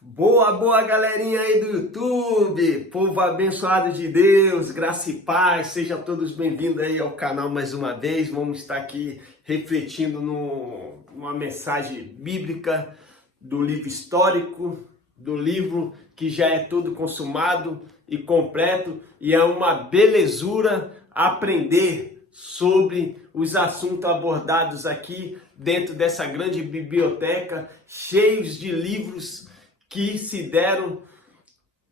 Boa galerinha aí do YouTube, povo abençoado de Deus, graça e paz, sejam todos bem-vindos aí ao canal mais uma vez. Vamos estar aqui refletindo numa mensagem bíblica do livro histórico, do livro que já é todo consumado e completo, e é uma belezura aprender sobre os assuntos abordados aqui dentro dessa grande biblioteca, cheios de livros que se deram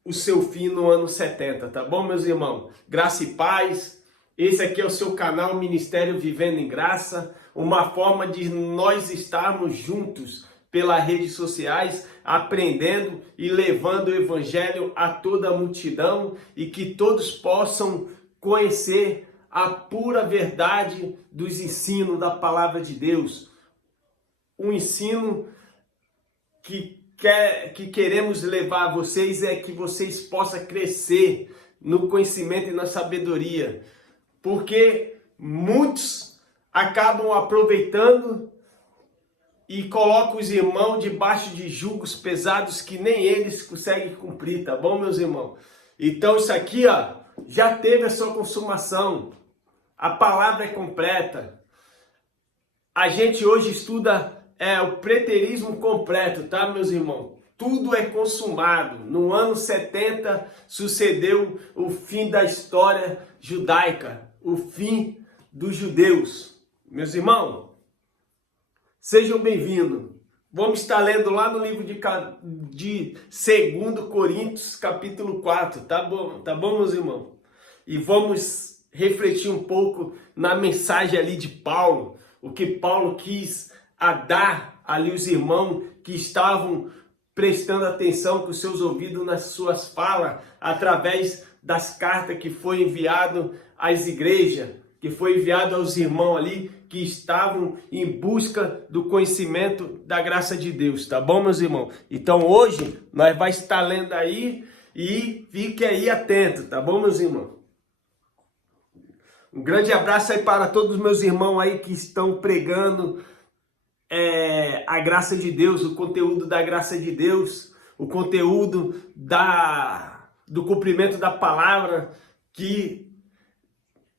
o seu fim no ano 70, tá bom, meus irmãos? Graça e paz. Esse aqui é o seu canal Ministério Vivendo em Graça, uma forma de nós estarmos juntos pelas redes sociais, aprendendo e levando o evangelho a toda a multidão e que todos possam conhecer a pura verdade dos ensinos da palavra de Deus. Um ensino que queremos levar a vocês é que vocês possam crescer no conhecimento e na sabedoria, porque muitos acabam aproveitando e colocam os irmãos debaixo de julgos pesados que nem eles conseguem cumprir, tá bom, meus irmãos? Então isso aqui, já teve a sua consumação, a palavra é completa. A gente hoje estuda o preterismo completo, tá, meus irmãos? Tudo é consumado. No ano 70 sucedeu o fim da história judaica, o fim dos judeus. Meus irmãos, sejam bem-vindos. Vamos estar lendo lá no livro de 2 Coríntios, capítulo 4, tá bom, meus irmãos? E vamos refletir um pouco na mensagem ali de Paulo, o que Paulo quis a dar ali os irmãos que estavam prestando atenção com seus ouvidos nas suas falas, através das cartas que foi enviado às igrejas, que foi enviado aos irmãos ali que estavam em busca do conhecimento da graça de Deus, tá bom, meus irmãos? Então hoje nós vamos estar lendo aí e fique aí atento, tá bom, meus irmãos? Um grande abraço aí para todos os meus irmãos aí que estão pregando a graça de Deus, o conteúdo da graça de Deus, o conteúdo do cumprimento da palavra que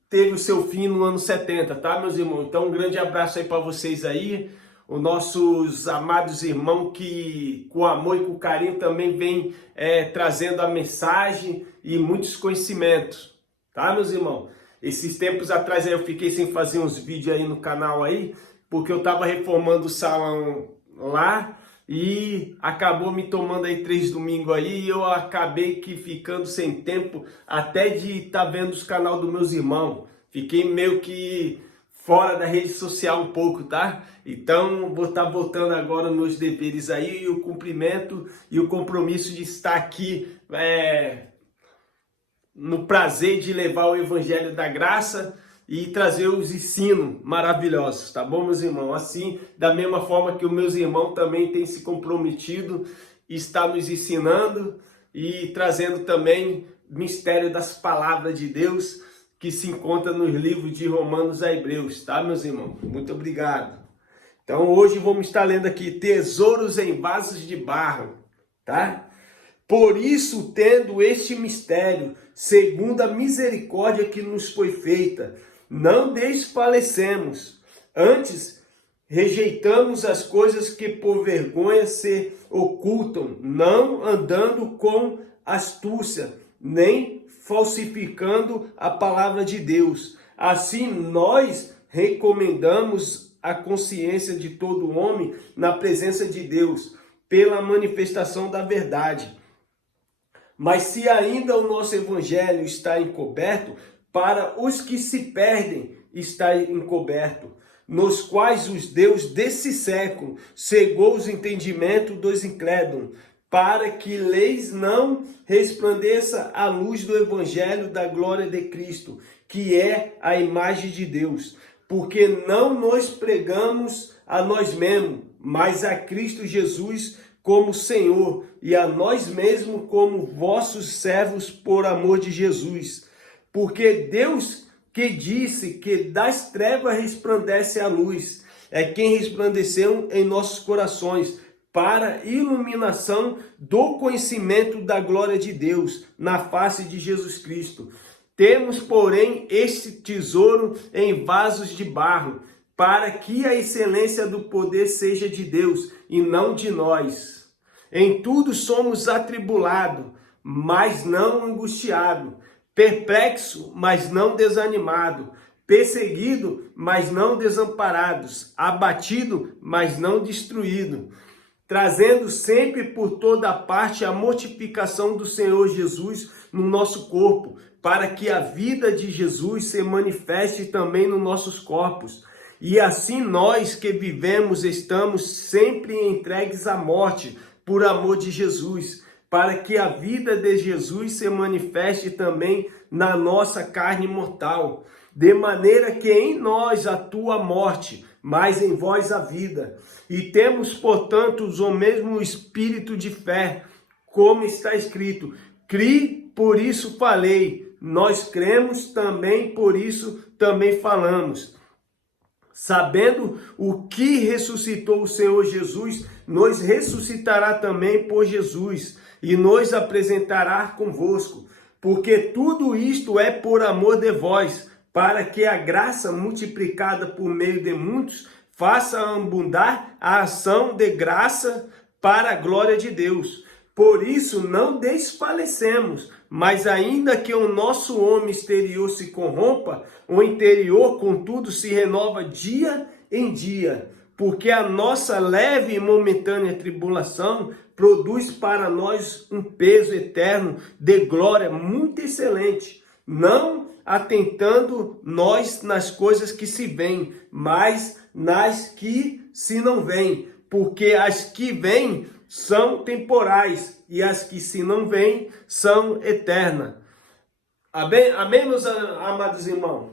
teve o seu fim no ano 70, tá, meus irmãos? Então um grande abraço aí para vocês aí, os nossos amados irmãos que com amor e com carinho também vem trazendo a mensagem e muitos conhecimentos, tá, meus irmãos? Esses tempos atrás aí eu fiquei sem fazer uns vídeos aí no canal aí, porque eu estava reformando o salão lá e acabou me tomando aí 3 domingos aí e eu acabei que ficando sem tempo até de estar vendo os canal dos meus irmãos. Fiquei meio que fora da rede social um pouco, tá? Então vou estar voltando agora nos deveres aí e o cumprimento e o compromisso de estar aqui no prazer de levar o evangelho da graça e trazer os ensinos maravilhosos, tá bom, meus irmãos? Assim, da mesma forma que os meus irmãos também têm se comprometido e está nos ensinando e trazendo também mistério das palavras de Deus que se encontra nos livros de Romanos a Hebreus, tá, meus irmãos? Muito obrigado. Então, hoje vamos estar lendo aqui Tesouros em Vasos de Barro, tá? Por isso, tendo este mistério, segundo a misericórdia que nos foi feita, não desfalecemos, antes rejeitamos as coisas que por vergonha se ocultam, não andando com astúcia, nem falsificando a palavra de Deus. Assim, nós recomendamos a consciência de todo homem na presença de Deus, pela manifestação da verdade. Mas se ainda o nosso evangelho está encoberto, para os que se perdem está encoberto, nos quais os Deus desse século cegou os entendimentos dos incrédulos, para que lhes não resplandeça a luz do evangelho da glória de Cristo, que é a imagem de Deus. Porque não nos pregamos a nós mesmos, mas a Cristo Jesus como Senhor, e a nós mesmos como vossos servos por amor de Jesus. Porque Deus que disse que das trevas resplandece a luz, é quem resplandeceu em nossos corações, para a iluminação do conhecimento da glória de Deus na face de Jesus Cristo. Temos, porém, este tesouro em vasos de barro, para que a excelência do poder seja de Deus e não de nós. Em tudo somos atribulados, mas não angustiados, perplexo, mas não desanimado, perseguido, mas não desamparados, abatido, mas não destruído, trazendo sempre por toda parte a mortificação do Senhor Jesus no nosso corpo, para que a vida de Jesus se manifeste também nos nossos corpos. E assim nós que vivemos estamos sempre entregues à morte por amor de Jesus, para que a vida de Jesus se manifeste também na nossa carne mortal, de maneira que em nós atua a morte, mas em vós a vida. E temos, portanto, o mesmo espírito de fé, como está escrito: cri, por isso falei. Nós cremos também, por isso também falamos. Sabendo o que ressuscitou o Senhor Jesus, nos ressuscitará também por Jesus e nos apresentará convosco. Porque tudo isto é por amor de vós, para que a graça multiplicada por meio de muitos faça abundar a ação de graça para a glória de Deus. Por isso não desfalecemos, mas ainda que o nosso homem exterior se corrompa, o interior, contudo, se renova dia em dia, porque a nossa leve e momentânea tribulação produz para nós um peso eterno de glória muito excelente, não atentando nós nas coisas que se veem, mas nas que se não veem, porque as que vêm são temporais e as que se não vêm são eternas. Amém, meus amados irmãos?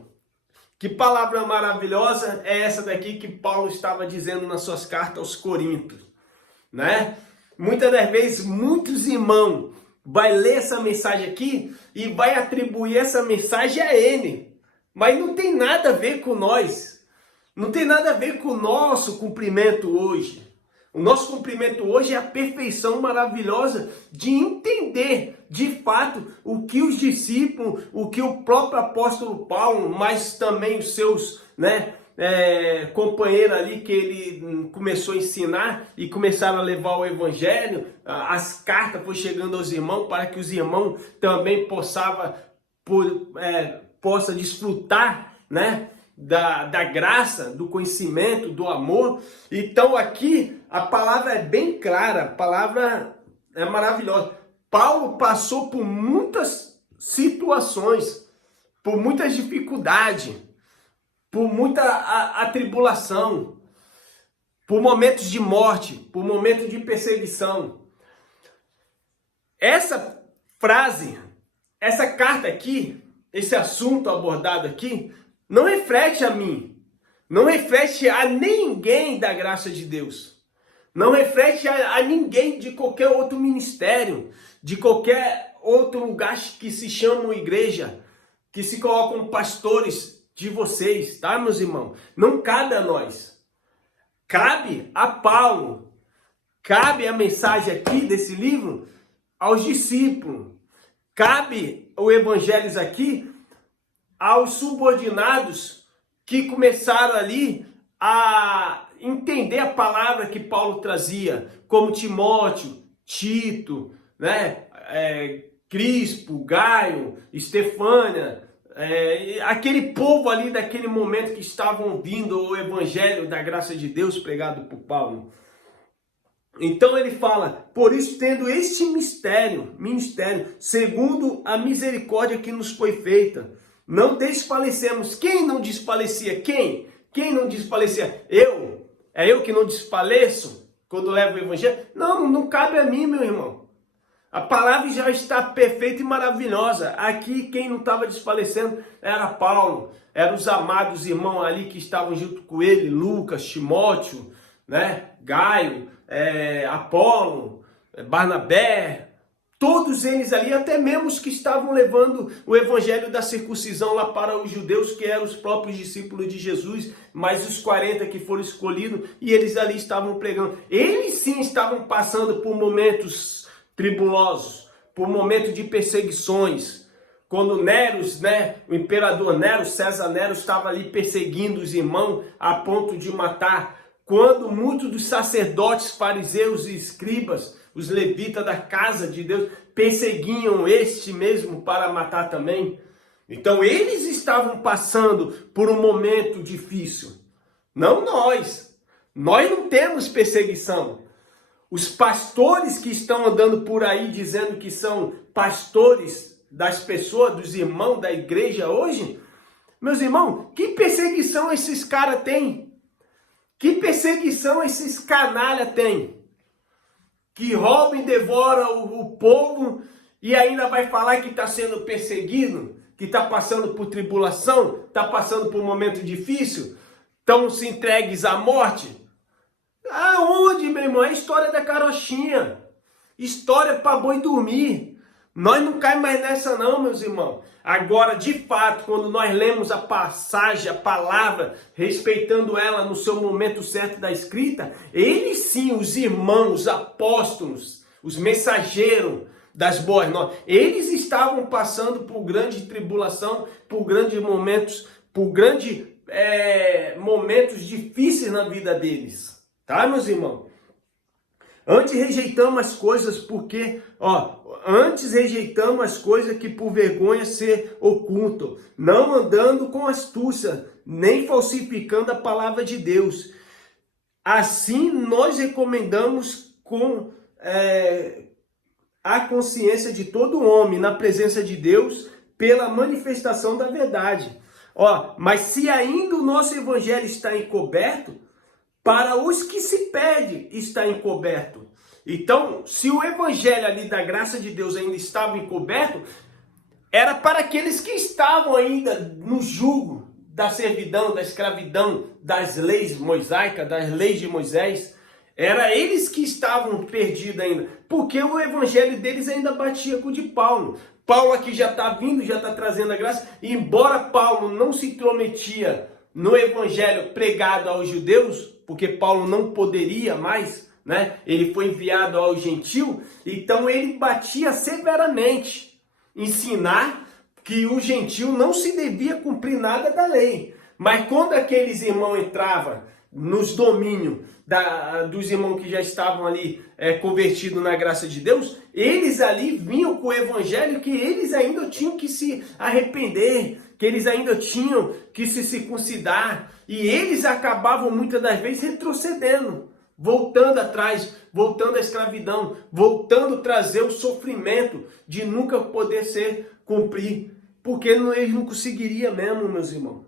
Que palavra maravilhosa é essa daqui que Paulo estava dizendo nas suas cartas aos Coríntios, né? Muitas das vezes, muitos irmãos vai ler essa mensagem aqui e vai atribuir essa mensagem a ele, mas não tem nada a ver com nós, não tem nada a ver com o nosso cumprimento hoje. O nosso cumprimento hoje é a perfeição maravilhosa de entender, de fato, o que os discípulos, o que o próprio apóstolo Paulo, mas também os seus, companheiros ali que ele começou a ensinar e começaram a levar o evangelho, as cartas foram chegando aos irmãos para que os irmãos também possam desfrutar, né? Da graça, do conhecimento, do amor. Então aqui a palavra é bem clara, a palavra é maravilhosa. Paulo passou por muitas situações, por muitas dificuldades, por muita atribulação, por momentos de morte, por momentos de perseguição. Essa frase, essa carta aqui, esse assunto abordado aqui, não reflete a mim, não reflete a ninguém da graça de Deus, não reflete a ninguém de qualquer outro ministério, de qualquer outro lugar que se chama igreja, que se colocam pastores de vocês, tá, meus irmãos? Não cabe a nós, cabe a Paulo, cabe a mensagem aqui desse livro aos discípulos, cabe o evangelho aqui aos subordinados que começaram ali a entender a palavra que Paulo trazia, como Timóteo, Tito, Crispo, Gaio, Estefânia, aquele povo ali daquele momento que estavam ouvindo o evangelho da graça de Deus pregado por Paulo. Então ele fala: por isso, tendo este ministério, segundo a misericórdia que nos foi feita, não desfalecemos. Quem não desfalecia? Quem? Quem não desfalecia? Eu? É eu que não desfaleço quando levo o evangelho? Não, não cabe a mim, meu irmão. A palavra já está perfeita e maravilhosa. Aqui quem não estava desfalecendo era Paulo, eram os amados irmãos ali que estavam junto com ele, Lucas, Timóteo, Gaio, Apolo, Barnabé, todos eles ali, até mesmo os que estavam levando o evangelho da circuncisão lá para os judeus, que eram os próprios discípulos de Jesus, mais os 40 que foram escolhidos, e eles ali estavam pregando. Eles sim estavam passando por momentos tribulosos, por momentos de perseguições. Quando Nero, o imperador Nero, César Nero, estava ali perseguindo os irmãos a ponto de matar. Quando muitos dos sacerdotes, fariseus e escribas, os levitas da casa de Deus, perseguiam este mesmo para matar também. Então eles estavam passando por um momento difícil. Não nós. Nós não temos perseguição. Os pastores que estão andando por aí dizendo que são pastores das pessoas, dos irmãos da igreja hoje, meus irmãos, que perseguição esses caras têm? Que perseguição esses canalha têm? Que roubam e devoram o povo e ainda vai falar que está sendo perseguido, que está passando por tribulação, está passando por um momento difícil, estão se entregues à morte? Aonde, meu irmão? É história da carochinha. História para boi dormir. Nós não caímos mais nessa não, meus irmãos. Agora, de fato, quando nós lemos a passagem, a palavra, respeitando ela no seu momento certo da escrita, eles sim, os irmãos, os apóstolos, os mensageiros das boas novas, eles estavam passando por grande tribulação, por grandes momentos, momentos difíceis na vida deles. Tá, meus irmãos? Antes rejeitamos as coisas que por vergonha ser ocultam, não andando com astúcia, nem falsificando a palavra de Deus. Assim nós recomendamos com a consciência de todo homem na presença de Deus pela manifestação da verdade. Mas se ainda o nosso evangelho está encoberto, para os que se perdem está encoberto. Então, se o evangelho ali da graça de Deus ainda estava encoberto, era para aqueles que estavam ainda no jugo da servidão, da escravidão, das leis mosaicas, das leis de Moisés. Era eles que estavam perdidos ainda, porque o evangelho deles ainda batia com o de Paulo. Paulo aqui já está vindo, já está trazendo a graça, e embora Paulo não se intrometia no evangelho pregado aos judeus, porque Paulo não poderia mais, ele foi enviado ao gentil, então ele batia severamente, ensinar que o gentil não se devia cumprir nada da lei. Mas quando aqueles irmãos entravam nos domínios dos irmãos que já estavam ali convertidos na graça de Deus, eles ali vinham com o evangelho que eles ainda tinham que se arrepender, que eles ainda tinham que se circuncidar, e eles acabavam muitas das vezes retrocedendo, voltando atrás, voltando à escravidão, voltando a trazer o sofrimento de nunca poder ser cumprir, porque eles não conseguiriam mesmo, meus irmãos.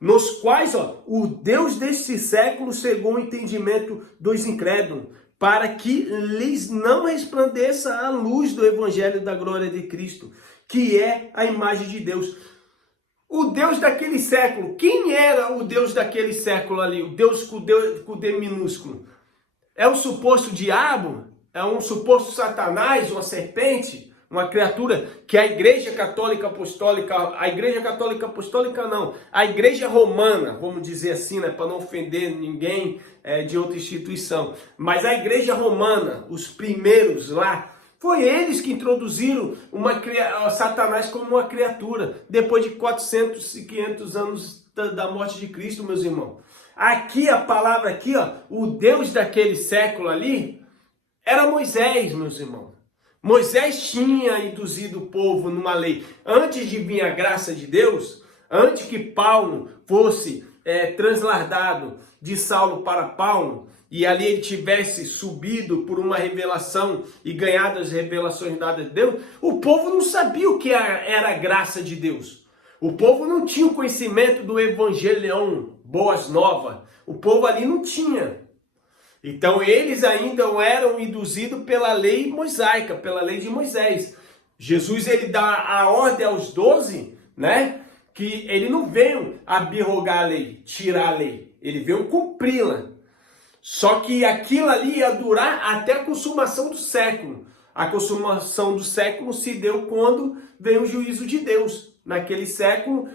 Nos quais, o Deus deste século cegou o entendimento dos incrédulos, para que lhes não resplandeça a luz do evangelho da glória de Cristo, que é a imagem de Deus. O Deus daquele século, quem era o Deus daquele século ali? O Deus com D minúsculo. É um suposto diabo? É um suposto Satanás, uma serpente? Uma criatura que a Igreja Católica Apostólica, a Igreja Romana, vamos dizer assim, para não ofender ninguém de outra instituição, mas a Igreja Romana, os primeiros lá, foi eles que introduziram Satanás como uma criatura, depois de 400 e 500 anos da morte de Cristo, meus irmãos. Aqui, a palavra aqui, o Deus daquele século ali, era Moisés, meus irmãos. Moisés tinha induzido o povo numa lei. Antes de vir a graça de Deus, antes que Paulo fosse transladado de Saulo para Paulo, e ali ele tivesse subido por uma revelação e ganhado as revelações dadas de Deus, o povo não sabia o que era a graça de Deus. O povo não tinha o conhecimento do evangelião, boas novas. O povo ali não tinha. Então eles ainda eram induzidos pela lei mosaica, pela lei de Moisés. Jesus ele dá a ordem aos 12, que ele não veio abrogar a lei, tirar a lei. Ele veio cumpri-la. Só que aquilo ali ia durar até a consumação do século. A consumação do século se deu quando veio o juízo de Deus. Naquele século,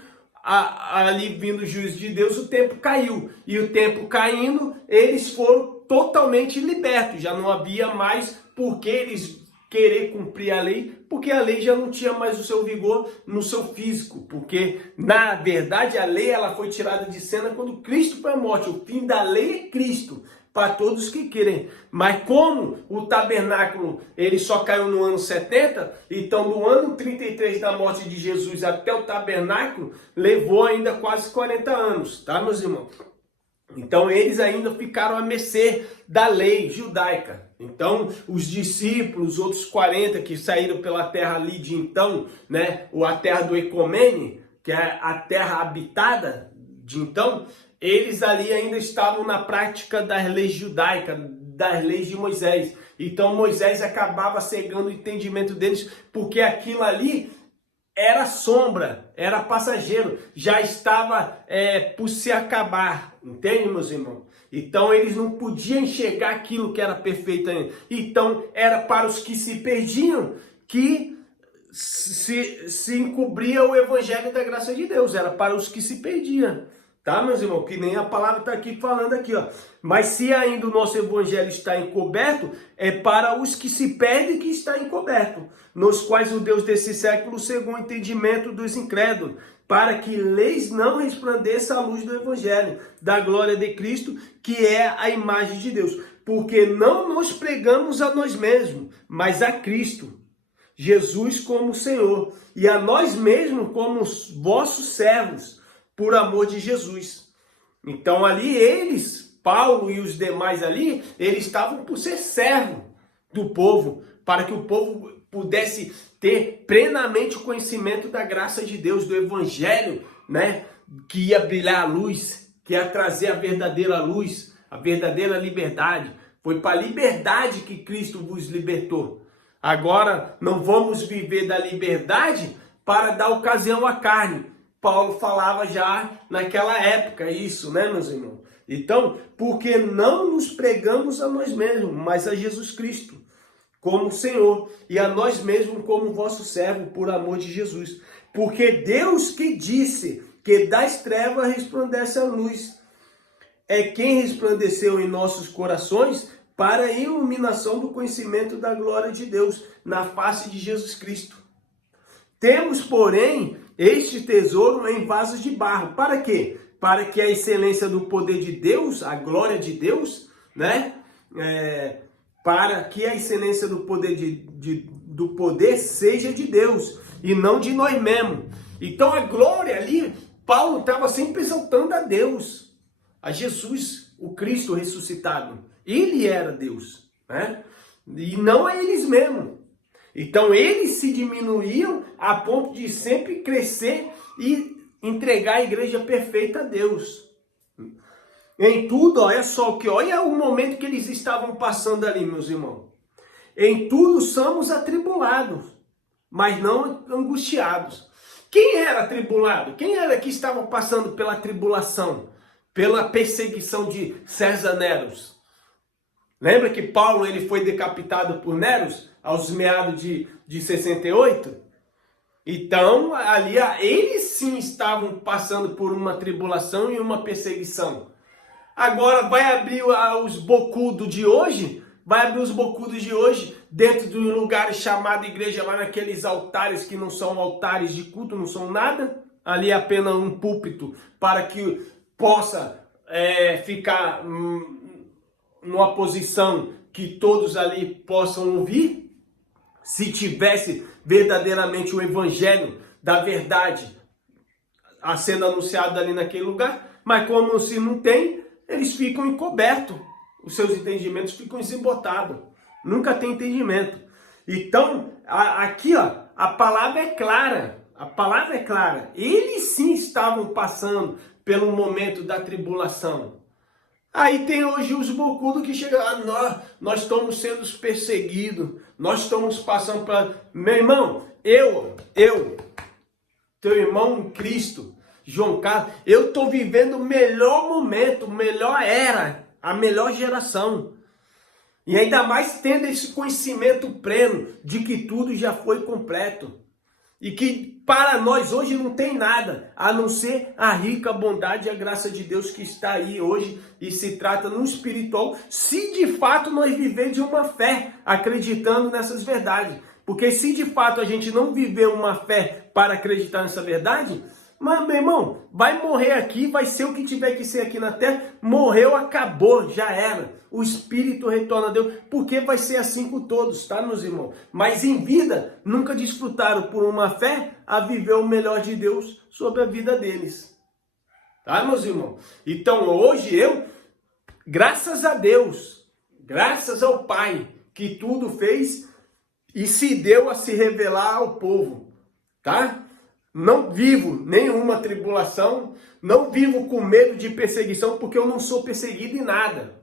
ali vindo o juízo de Deus, o tempo caiu. E o tempo caindo, eles foram totalmente libertos. Já não havia mais por que eles querer cumprir a lei, porque a lei já não tinha mais o seu vigor no seu físico, porque na verdade a lei ela foi tirada de cena quando Cristo foi morto. O fim da lei é Cristo para todos que querem. Mas como o tabernáculo ele só caiu no ano 70, então do ano 33 da morte de Jesus até o tabernáculo levou ainda quase 40 anos, tá, meus irmãos? Então eles ainda ficaram à mercê da lei judaica. Então os discípulos, outros 40 que saíram pela terra ali de então, né, ou a terra do Ecumene, que é a terra habitada de então, eles ali ainda estavam na prática das leis judaicas, das leis de Moisés. Então Moisés acabava cegando o entendimento deles, porque aquilo ali era sombra, era passageiro, já estava por se acabar, entende, meus irmãos? Então eles não podiam enxergar aquilo que era perfeito ainda. Então era para os que se perdiam que se encobria o evangelho da graça de Deus, era para os que se perdiam. Tá, meus irmãos? Que nem a palavra está aqui falando aqui, ó. Mas se ainda o nosso evangelho está encoberto, é para os que se perdem que está encoberto, nos quais o Deus desse século cegou o entendimento dos incrédulos, para que lhes não resplandeça a luz do evangelho, da glória de Cristo, que é a imagem de Deus. Porque não nos pregamos a nós mesmos, mas a Cristo, Jesus como Senhor, e a nós mesmos como vossos servos, por amor de Jesus. Então ali eles, Paulo e os demais ali, eles estavam por ser servo do povo, para que o povo pudesse ter plenamente o conhecimento da graça de Deus, do evangelho, né, que ia brilhar a luz, que ia trazer a verdadeira luz, a verdadeira liberdade. Foi para a liberdade que Cristo vos libertou. Agora não vamos viver da liberdade para dar ocasião à carne. Paulo falava já naquela época isso, né, meus irmãos? Então, porque não nos pregamos a nós mesmos, mas a Jesus Cristo como Senhor, e a nós mesmos como vosso servo, por amor de Jesus. Porque Deus que disse que das trevas resplandece a luz, é quem resplandeceu em nossos corações para a iluminação do conhecimento da glória de Deus na face de Jesus Cristo. Temos, porém, este tesouro em vasos de barro. Para quê? Para que a excelência do poder de Deus, a glória de Deus, né? Para que a excelência do poder do poder seja de Deus e não de nós mesmos. Então a glória ali, Paulo estava sempre exaltando a Deus, a Jesus, o Cristo ressuscitado. Ele era Deus, né? E não a eles mesmos. Então eles se diminuíam a ponto de sempre crescer e entregar a igreja perfeita a Deus. Em tudo, olha só, olha o momento que eles estavam passando ali, meus irmãos. Em tudo somos atribulados, mas não angustiados. Quem era atribulado? Quem era que estava passando pela tribulação, pela perseguição de César Nero? Lembra que Paulo ele foi decapitado por Nero aos meados de 68? Então, ali, eles sim estavam passando por uma tribulação e uma perseguição. Agora vai abrir os bocudos de hoje, dentro de um lugar chamado igreja, lá naqueles altares que não são altares de culto, não são nada. Ali é apenas um púlpito para que possa ficar numa posição que todos ali possam ouvir. Se tivesse verdadeiramente o evangelho da verdade a sendo anunciado ali naquele lugar, mas como se não tem, eles ficam encobertos, os seus entendimentos ficam desembotados, nunca tem entendimento. Então, aqui, ó, a palavra é clara, eles sim estavam passando pelo momento da tribulação. Aí tem hoje os bocudos que chegam, nós estamos sendo perseguidos, nós estamos passando para... Meu irmão, teu irmão em Cristo, João Carlos, eu estou vivendo o melhor momento, melhor era, a melhor geração. E ainda mais tendo esse conhecimento pleno de que tudo já foi completo. E que para nós hoje não tem nada, a não ser a rica bondade e a graça de Deus que está aí hoje e se trata no espiritual, se de fato nós viver de uma fé, acreditando nessas verdades. Porque se de fato a gente não viver uma fé para acreditar nessa verdade, mas, meu irmão, vai morrer aqui, vai ser o que tiver que ser aqui na terra, morreu, acabou, já era. O Espírito retorna a Deus, porque vai ser assim com todos, tá, meus irmãos? Mas em vida, nunca desfrutaram por uma fé a viver o melhor de Deus sobre a vida deles. Tá, meus irmãos? Então, hoje graças a Deus, graças ao Pai, que tudo fez e se deu a se revelar ao povo, tá? Não vivo nenhuma tribulação, não vivo com medo de perseguição, porque eu não sou perseguido em nada.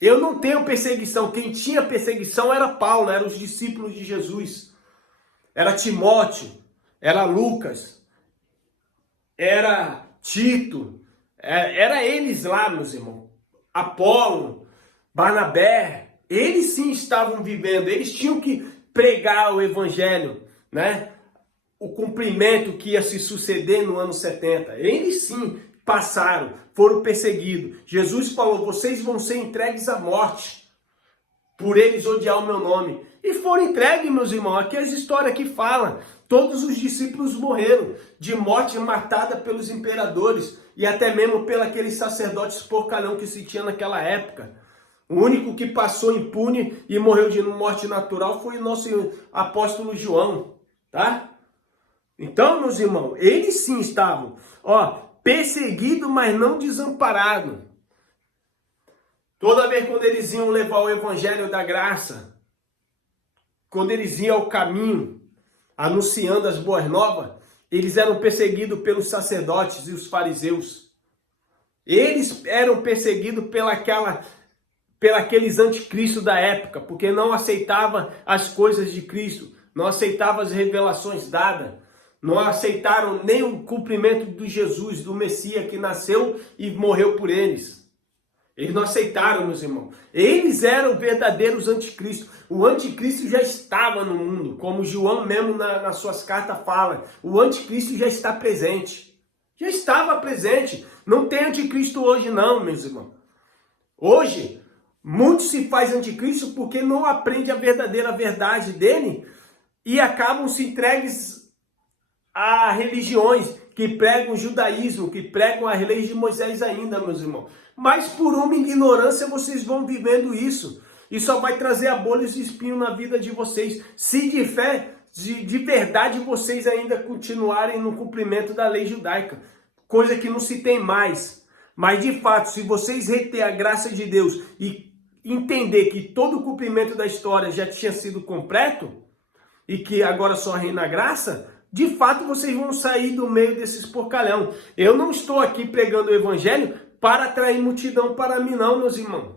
Eu não tenho perseguição. Quem tinha perseguição era Paulo, eram os discípulos de Jesus. Era Timóteo, era Lucas, era Tito, era eles lá, meus irmãos. Apolo, Barnabé, eles sim estavam vivendo, eles tinham que pregar o evangelho, né? O cumprimento que ia se suceder no ano 70. Eles sim passaram, foram perseguidos. Jesus falou, vocês vão ser entregues à morte, por eles odiar o meu nome. E foram entregues, meus irmãos. Aqui as histórias que falam. Todos os discípulos morreram de morte matada pelos imperadores e até mesmo pelos aqueles sacerdotes porcalhão que se tinha naquela época. O único que passou impune e morreu de morte natural foi o nosso apóstolo João, tá? Então, meus irmãos, eles sim estavam, perseguidos, mas não desamparados. Toda vez quando eles iam levar o evangelho da graça, quando eles iam ao caminho, anunciando as boas novas, eles eram perseguidos pelos sacerdotes e os fariseus. Eles eram perseguidos pelos anticristos da época, porque não aceitavam as coisas de Cristo, não aceitavam as revelações dadas. Não aceitaram nem o cumprimento do Jesus, do Messias que nasceu e morreu por eles. Eles não aceitaram, meus irmãos. Eles eram verdadeiros anticristos. O anticristo já estava no mundo, como João mesmo nas suas cartas fala. O anticristo já está presente. Já estava presente. Não tem anticristo hoje não, meus irmãos. Hoje, muito se faz anticristo porque não aprende a verdadeira verdade dele e acabam se entregues a religiões que pregam o judaísmo, que pregam as leis de Moisés ainda, meus irmãos. Mas por uma ignorância vocês vão vivendo isso. E só vai trazer abolhos e espinho na vida de vocês. Se de fé, de verdade, vocês ainda continuarem no cumprimento da lei judaica. Coisa que não se tem mais. Mas de fato, se vocês reter a graça de Deus e entender que todo o cumprimento da história já tinha sido completo, e que agora só reina a graça, de fato vocês vão sair do meio desses porcalhão. Eu não estou aqui pregando o evangelho para atrair multidão para mim não, meus irmãos.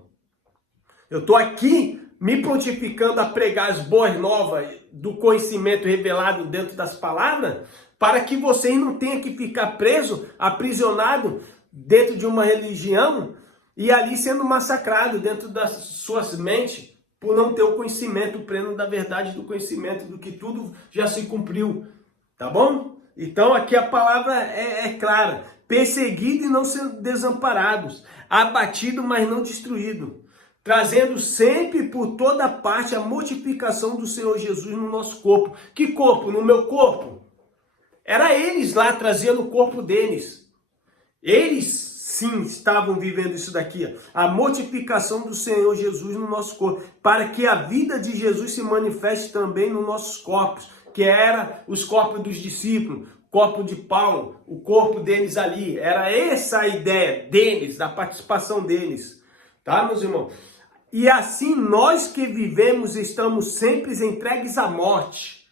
Eu estou aqui me prontificando a pregar as boas novas do conhecimento revelado dentro das palavras, para que vocês não tenham que ficar preso, aprisionado dentro de uma religião e ali sendo massacrado dentro das suas mentes por não ter o conhecimento pleno da verdade, do conhecimento do que tudo já se cumpriu. Tá bom? Então aqui a palavra é clara. Perseguido e não sendo desamparados. Abatido, mas não destruído. Trazendo sempre por toda parte a mortificação do Senhor Jesus no nosso corpo. Que corpo? No meu corpo. Era eles lá trazendo o corpo deles. Eles sim estavam vivendo isso daqui. A mortificação do Senhor Jesus no nosso corpo. Para que a vida de Jesus se manifeste também nos nossos corpos. Que era os corpos dos discípulos, corpo de Paulo, o corpo deles ali. Era essa a ideia deles, da participação deles. Tá, meus irmãos? E assim nós que vivemos estamos sempre entregues à morte,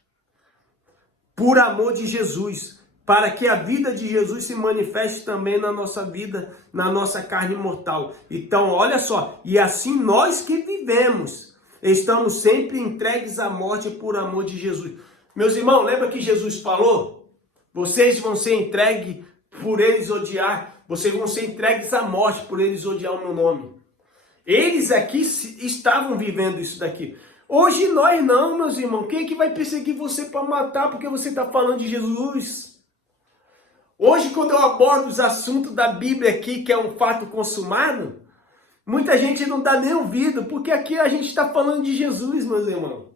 por amor de Jesus, para que a vida de Jesus se manifeste também na nossa vida, na nossa carne mortal. Então, olha só, e assim nós que vivemos estamos sempre entregues à morte por amor de Jesus. Meus irmãos, lembra que Jesus falou? Vocês vão ser entregues por eles odiar. Vocês vão ser entregues à morte por eles odiar o meu nome. Eles aqui estavam vivendo isso daqui. Hoje nós não, meus irmãos. Quem é que vai perseguir você para matar porque você está falando de Jesus? Hoje, quando eu abordo os assuntos da Bíblia aqui, que é um fato consumado, muita gente não dá nem ouvido, porque aqui a gente está falando de Jesus, meus irmãos.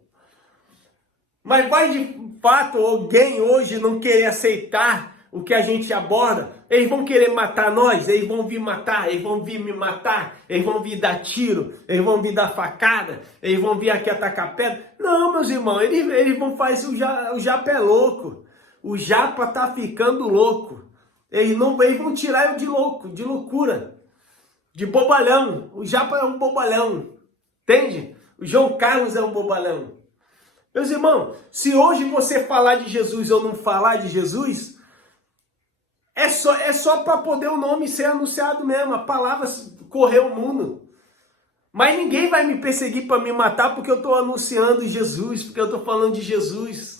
Mas vai de fato alguém hoje não querer aceitar o que a gente aborda? Eles vão querer matar nós, eles vão vir matar, eles vão vir me matar, eles vão vir dar tiro, eles vão vir dar facada, eles vão vir aqui atacar pedra. Não, meus irmãos, eles vão fazer o japa é louco. O japa tá ficando louco. Eles vão tirar eu de louco, de loucura, de bobalhão. O japa é um bobalhão, entende? O João Carlos é um bobalhão. Meus irmãos, se hoje você falar de Jesus ou não falar de Jesus, é só para poder o nome ser anunciado mesmo, a palavra correr o mundo. Mas ninguém vai me perseguir para me matar porque eu estou anunciando Jesus, porque eu estou falando de Jesus.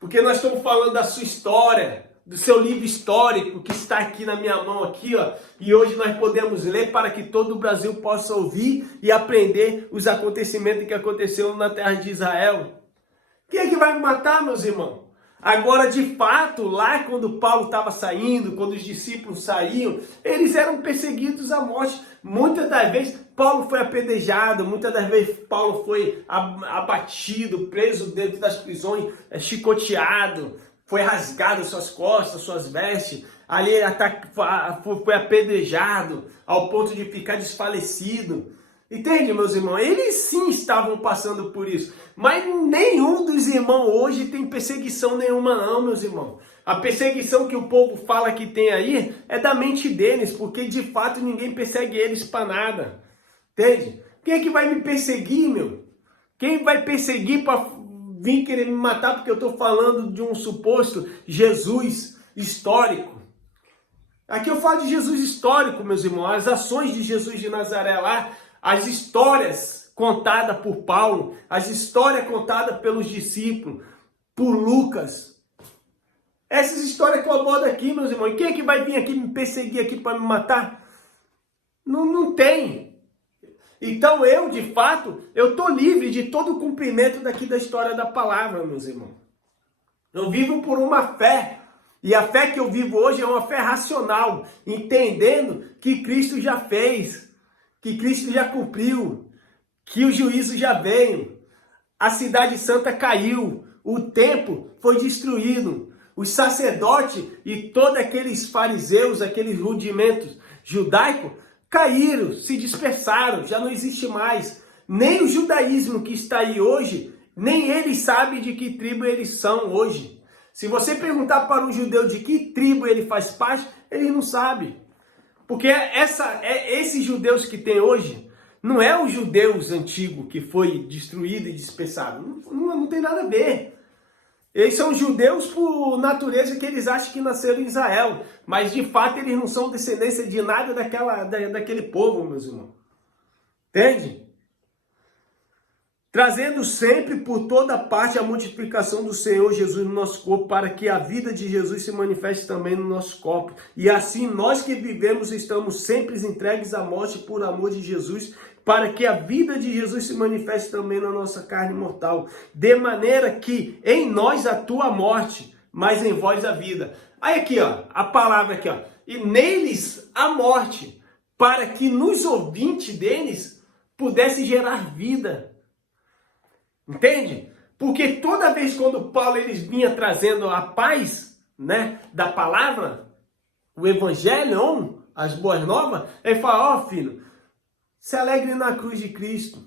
Porque nós estamos falando da sua história, do seu livro histórico que está aqui na minha mão aqui, ó, e hoje nós podemos ler para que todo o Brasil possa ouvir e aprender os acontecimentos que aconteceram na terra de Israel. Quem é que vai me matar, meus irmãos? Agora, de fato, lá quando Paulo estava saindo, quando os discípulos saíam, eles eram perseguidos à morte. Muitas das vezes Paulo foi apedrejado, muitas das vezes Paulo foi abatido, preso dentro das prisões, chicoteado, foi rasgado suas costas, suas vestes, ali foi apedrejado ao ponto de ficar desfalecido. Entende, meus irmãos? Eles sim estavam passando por isso. Mas nenhum dos irmãos hoje tem perseguição nenhuma não, meus irmãos. A perseguição que o povo fala que tem aí é da mente deles, porque de fato ninguém persegue eles para nada. Entende? Quem é que vai me perseguir, meu? Quem vai perseguir para vir querer me matar porque eu estou falando de um suposto Jesus histórico? Aqui eu falo de Jesus histórico, meus irmãos. As ações de Jesus de Nazaré lá, as histórias contadas por Paulo, as histórias contadas pelos discípulos, por Lucas. Essas histórias que eu abordo aqui, meus irmãos. E quem é que vai vir aqui me perseguir aqui para me matar? Não tem. Então eu, de fato, eu estou livre de todo o cumprimento daqui da história da palavra, meus irmãos. Eu vivo por uma fé. E a fé que eu vivo hoje é uma fé racional, entendendo que Cristo já fez, que Cristo já cumpriu, que o juízo já veio, a cidade santa caiu, o templo foi destruído, os sacerdotes e todos aqueles fariseus, aqueles rudimentos judaicos, caíram, se dispersaram, já não existe mais. Nem o judaísmo que está aí hoje, nem eles sabem de que tribo eles são hoje. Se você perguntar para um judeu de que tribo ele faz parte, ele não sabe. Porque esses judeus que tem hoje, não é o judeus antigo que foi destruído e dispersado. Não tem nada a ver. Eles são judeus por natureza que eles acham que nasceram em Israel. Mas de fato eles não são descendência de nada daquele povo, meus irmãos. Entende? Trazendo sempre por toda parte a multiplicação do Senhor Jesus no nosso corpo, para que a vida de Jesus se manifeste também no nosso corpo. E assim nós que vivemos estamos sempre entregues à morte por amor de Jesus, para que a vida de Jesus se manifeste também na nossa carne mortal. De maneira que em nós atua a morte, mas em vós a vida. Aí aqui, ó, a palavra aqui, ó. E neles a morte, para que nos ouvintes deles pudesse gerar vida. Entende? Porque toda vez quando Paulo eles vinha trazendo a paz, né, da palavra, o evangelho, as boas novas, ele fala, ó filho, se alegre na cruz de Cristo.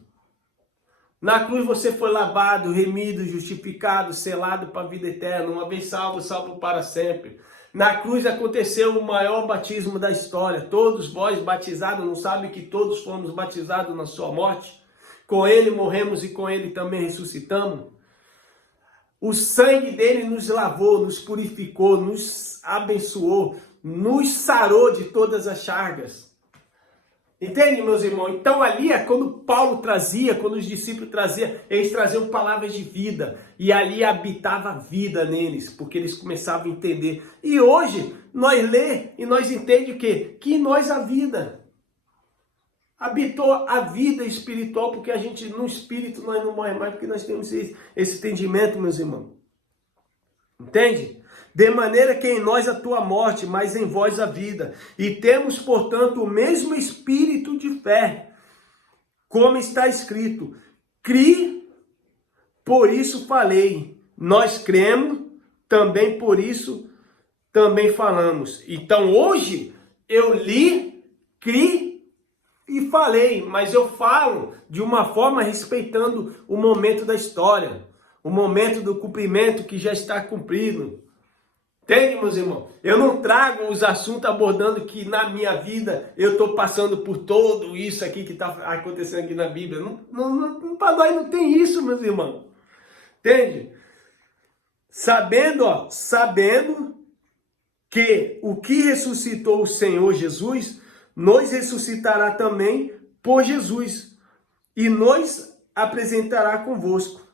Na cruz você foi lavado, remido, justificado, selado para a vida eterna, uma vez salvo, salvo para sempre. Na cruz aconteceu o maior batismo da história. Todos vós batizados, não sabem que todos fomos batizados na sua morte? Com ele morremos e com ele também ressuscitamos. O sangue dele nos lavou, nos purificou, nos abençoou, nos sarou de todas as chagas. Entende, meus irmãos? Então ali é quando Paulo trazia, quando os discípulos traziam, eles traziam palavras de vida. E ali habitava a vida neles, porque eles começavam a entender. E hoje nós lê e nós entendemos o quê? Que em nós há vida. habitou a vida espiritual, porque a gente, no espírito, nós não morremos mais, porque nós temos esse entendimento, meus irmãos. Entende? De maneira que em nós atua a morte, mas em vós a vida. E temos, portanto, o mesmo espírito de fé, como está escrito: cri, por isso falei. Nós cremos, também por isso também falamos. Então hoje eu li, cri e falei, mas eu falo de uma forma respeitando o momento da história, o momento do cumprimento que já está cumprido. Entende, meus irmãos? Eu não trago os assuntos abordando que na minha vida eu estou passando por tudo isso aqui que está acontecendo aqui na Bíblia. Para nós não tem isso, meus irmãos. Entende? Sabendo que o que ressuscitou o Senhor Jesus, nos ressuscitará também por Jesus, e nos apresentará convosco.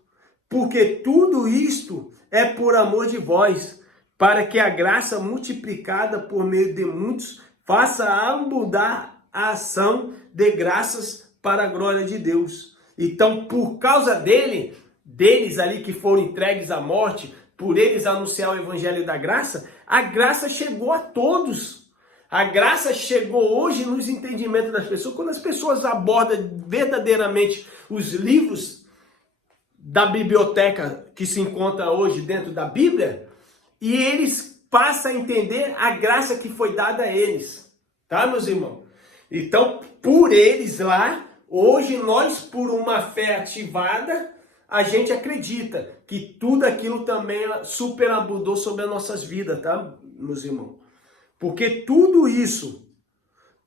Porque tudo isto é por amor de vós, para que a graça multiplicada por meio de muitos faça abundar a ação de graças para a glória de Deus. Então, por causa deles ali que foram entregues à morte, por eles anunciar o evangelho da graça, a graça chegou a todos. A graça chegou hoje nos entendimentos das pessoas. Quando as pessoas abordam verdadeiramente os livros da biblioteca que se encontra hoje dentro da Bíblia, e eles passam a entender a graça que foi dada a eles. Tá, meus irmãos? Então, por eles lá, hoje nós, por uma fé ativada, a gente acredita que tudo aquilo também superabundou sobre as nossas vidas, tá, meus irmãos? Porque tudo isso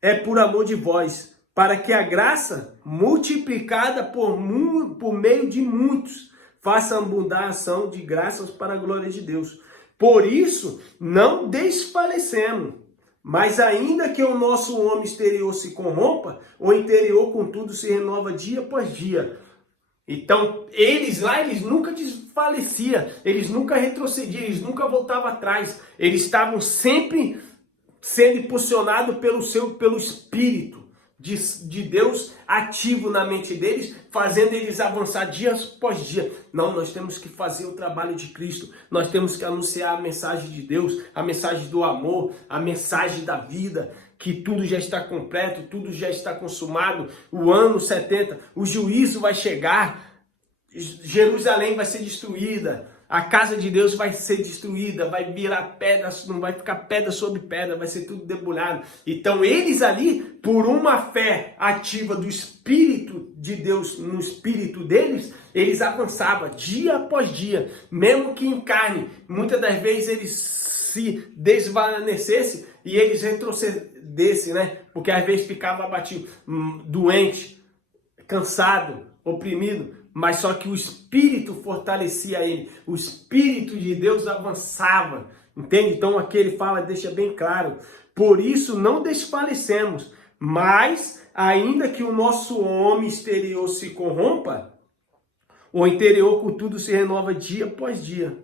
é por amor de vós, para que a graça multiplicada por meio de muitos faça abundar a ação de graças para a glória de Deus. Por isso, não desfalecemos, mas ainda que o nosso homem exterior se corrompa, o interior, contudo, se renova dia após dia. Então, eles nunca desfaleciam, eles nunca retrocediam, eles nunca voltavam atrás. Eles estavam sempre sendo impulsionados pelo Espírito de Deus ativo na mente deles, fazendo eles avançar dia após dia. Não, nós temos que fazer o trabalho de Cristo, nós temos que anunciar a mensagem de Deus, a mensagem do amor, a mensagem da vida, que tudo já está completo, tudo já está consumado, o ano 70, o juízo vai chegar, Jerusalém vai ser destruída, a casa de Deus vai ser destruída, vai virar pedra, não vai ficar pedra sobre pedra, vai ser tudo debulhado. Então eles ali, por uma fé ativa do Espírito de Deus no Espírito deles, eles avançavam dia após dia, mesmo que em carne. Muitas das vezes eles se desvanecessem e eles retrocedessem, né? Porque às vezes ficava abatido, doente, cansado, oprimido. Mas só que o Espírito fortalecia ele, o Espírito de Deus avançava, entende? Então aqui ele fala, deixa bem claro, por isso não desfalecemos, mas ainda que o nosso homem exterior se corrompa, o interior contudo se renova dia após dia,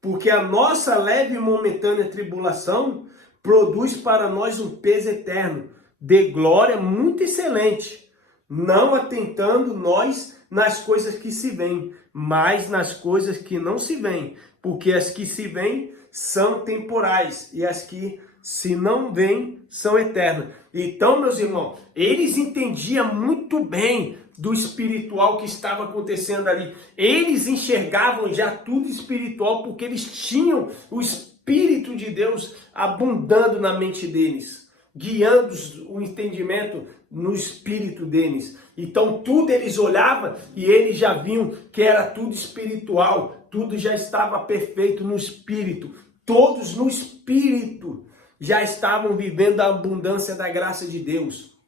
porque a nossa leve e momentânea tribulação produz para nós um peso eterno, de glória muito excelente, não atentando nós nas coisas que se veem, mas nas coisas que não se veem, porque as que se veem são temporais e as que se não veem são eternas. Então, meus irmãos, eles entendiam muito bem do espiritual que estava acontecendo ali. Eles enxergavam já tudo espiritual porque eles tinham o Espírito de Deus abundando na mente deles, guiando o entendimento no espírito deles. Então tudo eles olhavam e eles já viam que era tudo espiritual, tudo já estava perfeito no espírito. Todos no espírito já estavam vivendo a abundância da graça de Deus.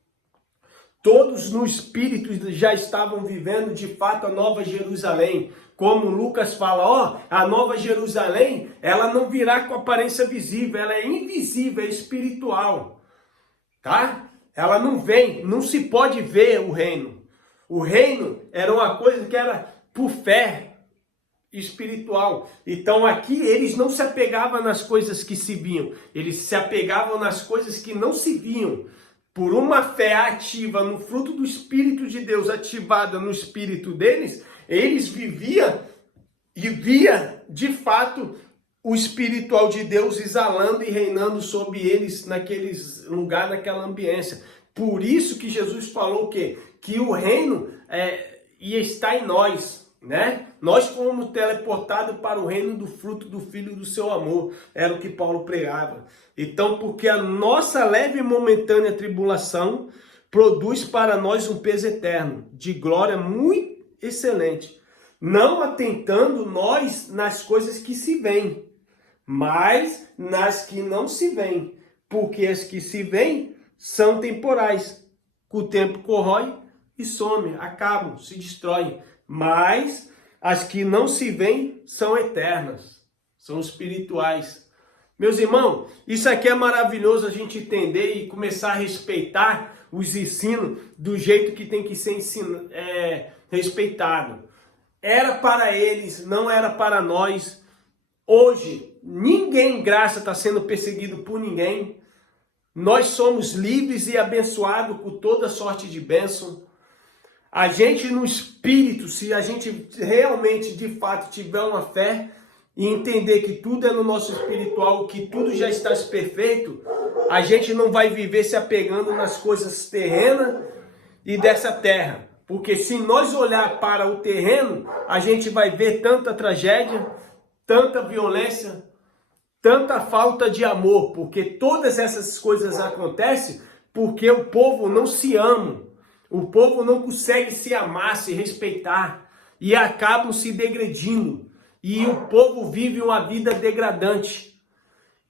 Todos no espírito já estavam vivendo de fato a Nova Jerusalém. Como Lucas fala, a Nova Jerusalém, ela não virá com aparência visível, ela é invisível, é espiritual. Tá? Ela não vem, não se pode ver o reino. O reino era uma coisa que era por fé espiritual. Então aqui eles não se apegavam nas coisas que se viam, eles se apegavam nas coisas que não se viam. por uma fé ativa no fruto do Espírito de Deus, ativada no espírito deles, eles viviam e via de fato o espiritual de Deus exalando e reinando sobre eles naqueles lugar, naquela ambiência. Por isso que Jesus falou o quê? Que o reino ia estar em nós, né? Nós fomos teleportados para o reino do fruto do Filho do seu amor. Era o que Paulo pregava. Então, porque a nossa leve e momentânea tribulação produz para nós um peso eterno, de glória muito excelente. Não atentando nós nas coisas que se veem, mas nas que não se veem. Porque as que se veem são temporais. Com o tempo corrói e some, acabam, se destroem. Mas as que não se veem são eternas, são espirituais. Meus irmãos, isso aqui é maravilhoso a gente entender e começar a respeitar os ensinos do jeito que tem que ser respeitado. Era para eles, não era para nós. Hoje, ninguém, graça, está sendo perseguido por ninguém. Nós somos livres e abençoados com toda sorte de bênção. A gente no espírito, se a gente realmente, de fato, tiver uma fé e entender que tudo é no nosso espiritual, que tudo já está perfeito, a gente não vai viver se apegando nas coisas terrenas e dessa terra. Porque se nós olhar para o terreno, a gente vai ver tanta tragédia, tanta violência, tanta falta de amor, porque todas essas coisas acontecem porque o povo não se ama, o povo não consegue se amar, se respeitar, e acabam se degredindo, e o povo vive uma vida degradante,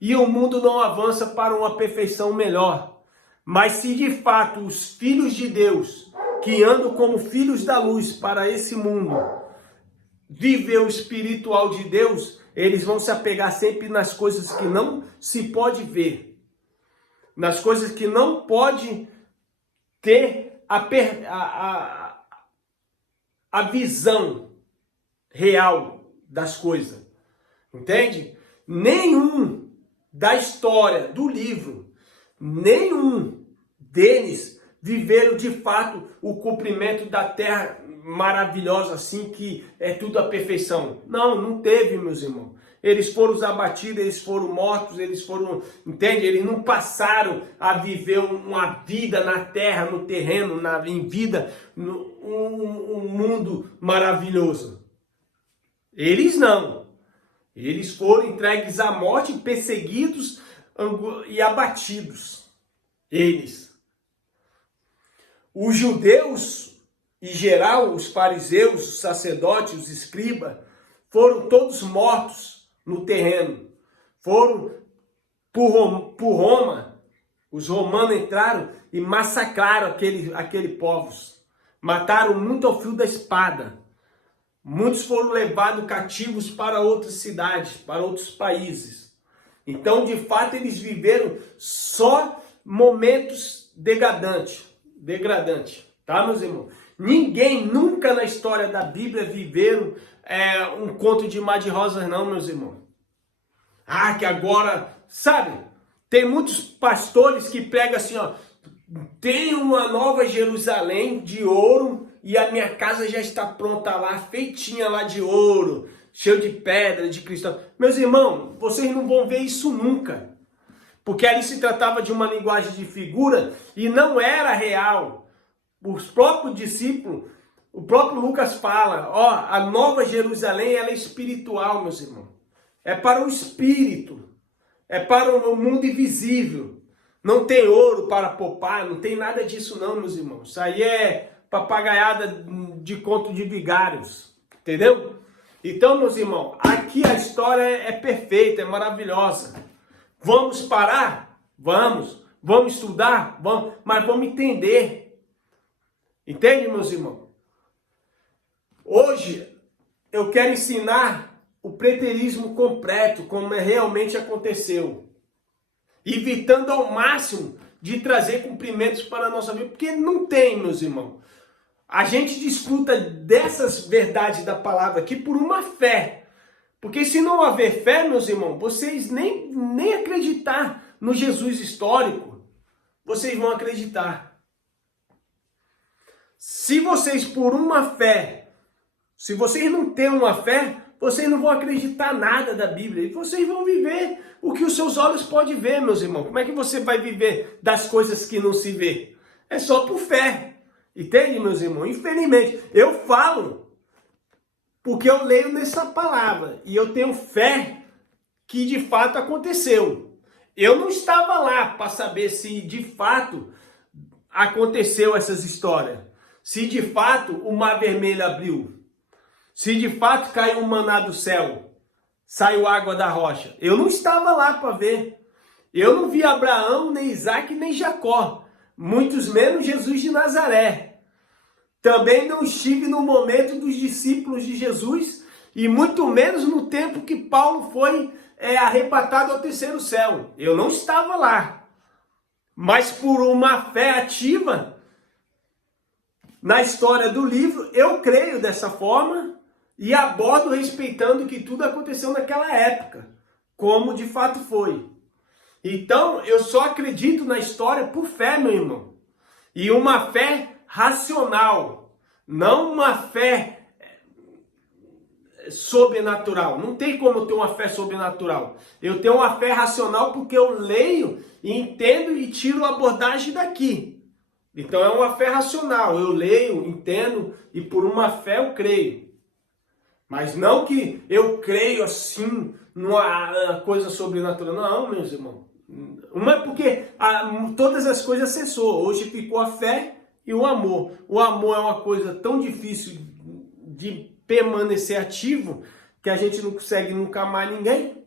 e o mundo não avança para uma perfeição melhor. Mas se de fato os filhos de Deus, que andam como filhos da luz para esse mundo, viver o espiritual de Deus, eles vão se apegar sempre nas coisas que não se pode ver, nas coisas que não pode ter a visão real das coisas, entende? Nenhum da história do livro, nenhum deles viveram de fato o cumprimento da terra maravilhosa, assim, que é tudo a perfeição. Não, não teve, meus irmãos. Eles foram abatidos, eles foram mortos, eles foram, entende? Eles não passaram a viver uma vida na terra, no terreno, em vida, um mundo maravilhoso. Eles não. Eles foram entregues à morte, perseguidos e abatidos. Eles. Os judeus, em geral, os fariseus, os sacerdotes, os escribas, foram todos mortos no terreno. Foram por Roma. Os romanos entraram e massacraram aquele povo. Mataram muito ao fio da espada. Muitos foram levados cativos para outras cidades, para outros países. Então, de fato, eles viveram só momentos degradantes, tá, meus irmãos? Ninguém nunca na história da Bíblia viveram um conto de mar de rosas, não, meus irmãos. Ah, que agora, sabe, tem muitos pastores que pregam assim, ó, tem uma nova Jerusalém de ouro e a minha casa já está pronta lá, feitinha lá de ouro, cheio de pedra, de cristal. Meus irmãos, vocês não vão ver isso nunca. Porque ali se tratava de uma linguagem de figura e não era real. Os próprios discípulos, o próprio Lucas fala, ó, a nova Jerusalém, ela é espiritual, meus irmãos. É para o espírito, é para o mundo invisível. Não tem ouro para poupar, não tem nada disso não, meus irmãos. Isso aí é papagaiada de conto de vigários, entendeu? Então, meus irmãos, aqui a história é perfeita, é maravilhosa. Vamos parar? Vamos. Vamos estudar? Vamos. Mas vamos entender. Entende, meus irmãos? Hoje eu quero ensinar o preterismo completo, como realmente aconteceu. Evitando ao máximo de trazer cumprimentos para a nossa vida. Porque não tem, meus irmãos. A gente desfruta dessas verdades da palavra aqui por uma fé. Porque se não haver fé, meus irmãos, vocês nem acreditar no Jesus histórico, vocês vão acreditar. Se vocês por uma fé, se vocês não têm uma fé, vocês não vão acreditar nada da Bíblia. E vocês vão viver o que os seus olhos podem ver, meus irmãos. Como é que você vai viver das coisas que não se vê? É só por fé. Entende, meus irmãos? Infelizmente, eu falo porque eu leio nessa palavra. E eu tenho fé que de fato aconteceu. Eu não estava lá para saber se de fato aconteceu essas histórias. Se de fato o mar vermelho abriu. Se de fato caiu um maná do céu. Saiu água da rocha. Eu não estava lá para ver. Eu não vi Abraão, nem Isaac, nem Jacó. Muitos menos Jesus de Nazaré. Também não estive no momento dos discípulos de Jesus. E muito menos no tempo que Paulo foi arrebatado ao terceiro céu. Eu não estava lá. Mas por uma fé ativa na história do livro, eu creio dessa forma e abordo respeitando que tudo aconteceu naquela época, como de fato foi. Então, eu só acredito na história por fé, meu irmão. E uma fé racional, não uma fé sobrenatural. Não tem como eu ter uma fé sobrenatural. Eu tenho uma fé racional porque eu leio, entendo e tiro a abordagem daqui. Então é uma fé racional. Eu leio, entendo e por uma fé eu creio. Mas não que eu creio assim numa coisa sobrenatural. Não, meus irmãos. Uma é porque todas as coisas cessou. Hoje ficou a fé e o amor. O amor é uma coisa tão difícil de permanecer ativo que a gente não consegue nunca amar ninguém.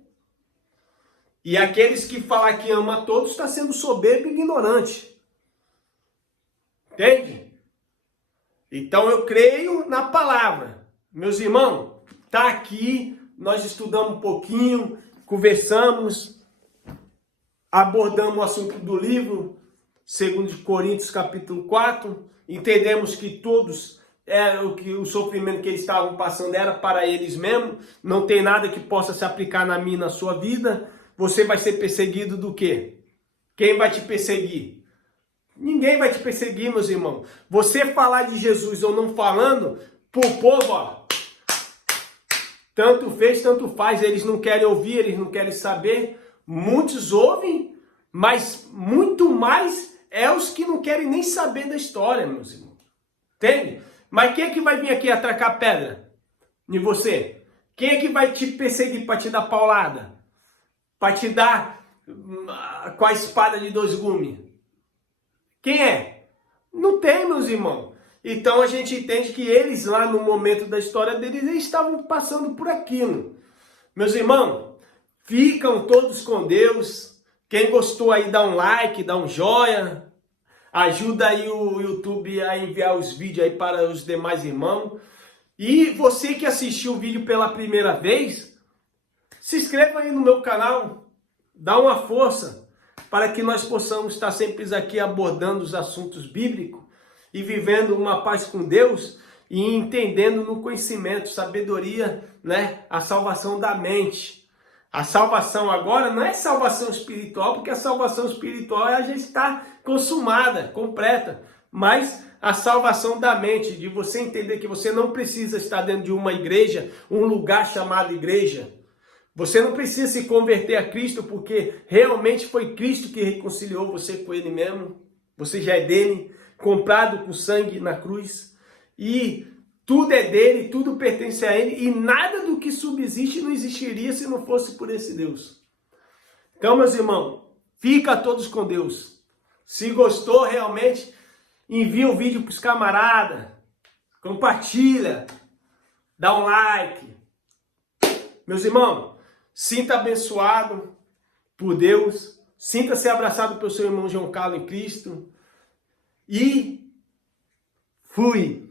E aqueles que falam que ama a todos está sendo soberbo e ignorante. Entende? Então eu creio na palavra. Meus irmãos, tá aqui, nós estudamos um pouquinho, conversamos, abordamos o assunto do livro, 2 Coríntios capítulo 4, entendemos que todos o sofrimento que eles estavam passando era para eles mesmos, não tem nada que possa se aplicar na minha, na sua vida. Você vai ser perseguido do quê? Quem vai te perseguir? Ninguém vai te perseguir, meus irmãos. Você falar de Jesus ou não falando, pro povo, ó, tanto fez, tanto faz. Eles não querem ouvir, eles não querem saber. Muitos ouvem, mas muito mais é os que não querem nem saber da história, meus irmãos. Entende? Mas quem é que vai vir aqui atracar pedra em você? Quem é que vai te perseguir para te dar paulada? Para te dar com a espada de 2 gumes? Quem é? Não tem, meus irmãos. Então a gente entende que eles lá no momento da história deles, eles estavam passando por aquilo. Meus irmãos, ficam todos com Deus. Quem gostou aí, dá um like, dá um joia. Ajuda aí o YouTube a enviar os vídeos aí para os demais irmãos. E você que assistiu o vídeo pela primeira vez, se inscreva aí no meu canal. Dá uma força para que nós possamos estar sempre aqui abordando os assuntos bíblicos e vivendo uma paz com Deus e entendendo no conhecimento, sabedoria, né, a salvação da mente. A salvação agora não é salvação espiritual, porque a salvação espiritual a gente está consumada, completa. Mas a salvação da mente, de você entender que você não precisa estar dentro de uma igreja, um lugar chamado igreja. Você não precisa se converter a Cristo, porque realmente foi Cristo que reconciliou você com Ele mesmo. Você já é dele, comprado com sangue na cruz. E tudo é dele, tudo pertence a Ele. E nada do que subsiste não existiria se não fosse por esse Deus. Então, meus irmãos, fica todos com Deus. Se gostou realmente, envia o vídeo para os camaradas. Compartilha. Dá um like. Meus irmãos, sinta abençoado por Deus, sinta-se abraçado pelo seu irmão João Carlos em Cristo e fui.